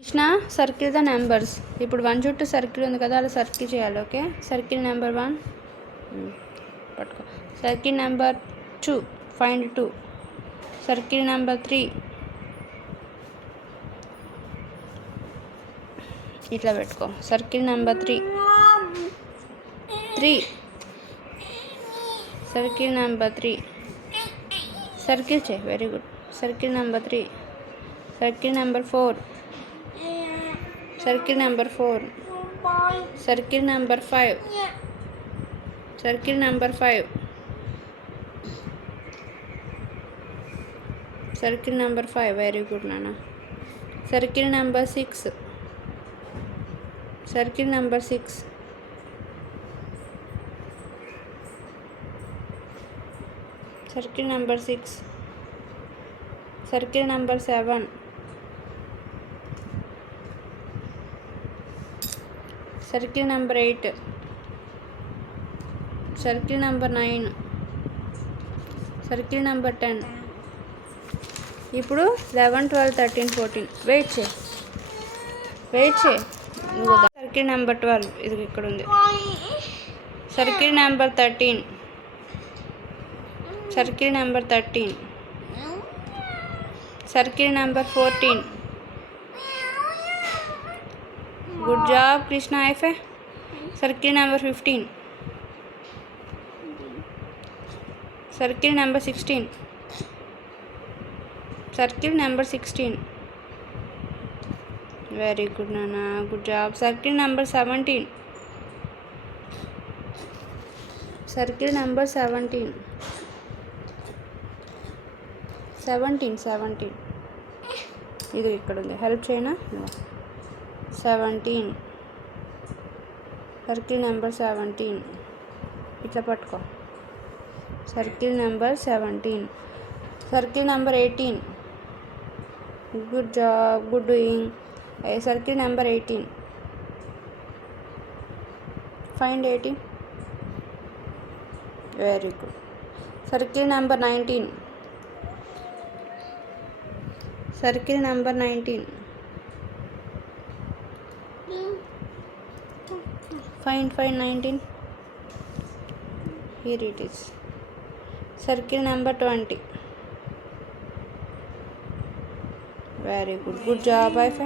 Krishna circle the numbers. ఇప్పుడు 1 చుట్టూ circle ఉంది కదా, అలా సర్కిల్ చేయాలి. ఓకే, సర్కిల్ నెంబర్ 1 పట్టుకో. Circle number 2 find 2. Circle number 3 ఇట్లా పెట్టుకో. Circle number 3 circle number 3 circle చేయి. Very good. Circle number 3. Circle number 4. Circle number 4. Circle number 5. Circle number 5. Circle number 5. Very good నాన్న. Circle number 6. Circle number 6. Circle number 6. Circle number 7. Circle number 8. Circle number 9. Circle number 10. ఇప్పుడు 11, 12, 13, 14 wait చేయి. Circle number 12 ఇది ఇక్కడ ఉంది. Circle number 13. Circle number 13. Circle number 14. Good job Krishna. అయిపోయి. Circle number 15. Circle number 16. Circle number 16. Very good నాన్న, good job. Circle number 17. Circle number 17. 17 ఇది ఇక్కడ ఉంది. హెల్ప్ చేయనా? 17. సర్కిల్ నెంబర్ 17 ఇట్లా పట్టుకో. Circle number 17. Circle number 18. Good job, good doing. Circle number 18. Find 18. Very good. Circle number 19. Circle number 19. Find 19. Here it is. Circle number 20. Very good. Good job, Ife.